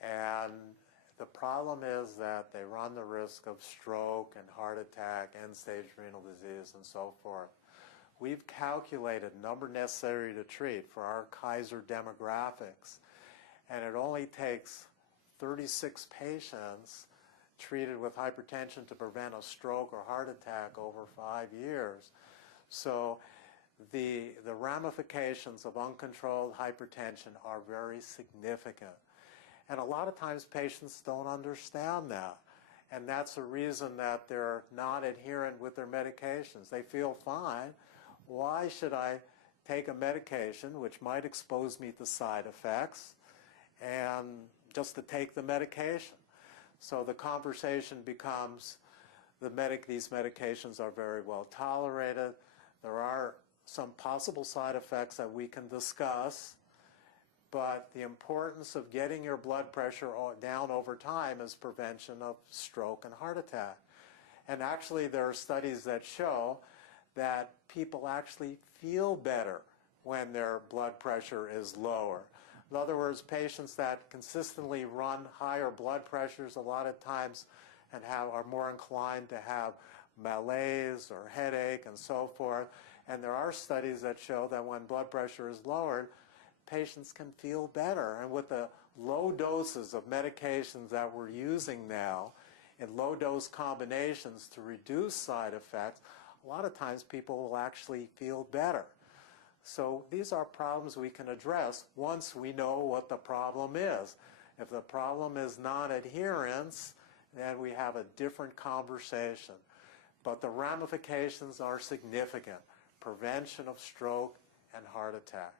And the problem is that they run the risk of stroke and heart attack, end-stage renal disease, and so forth. We've calculated number necessary to treat for our Kaiser demographics, and it only takes 36 patients treated with hypertension to prevent a stroke or heart attack over 5 years. So the ramifications of uncontrolled hypertension are very significant. And a lot of times patients don't understand that. And that's the reason that they're not adherent with their medications. They feel fine. Why should I take a medication which might expose me to side effects and just to take the medication? So the conversation becomes these medications are very well tolerated. There are some possible side effects that we can discuss, but the importance of getting your blood pressure down over time is prevention of stroke and heart attack. And actually there are studies that show that people actually feel better when their blood pressure is lower. In other words, patients that consistently run higher blood pressures a lot of times and are more inclined to have malaise or headache and so forth. And there are studies that show that when blood pressure is lowered, patients can feel better. And with the low doses of medications that we're using now in low-dose combinations to reduce side effects, a lot of times people will actually feel better. So these are problems we can address once we know what the problem is. If the problem is non-adherence, then we have a different conversation. But the ramifications are significant: prevention of stroke and heart attack.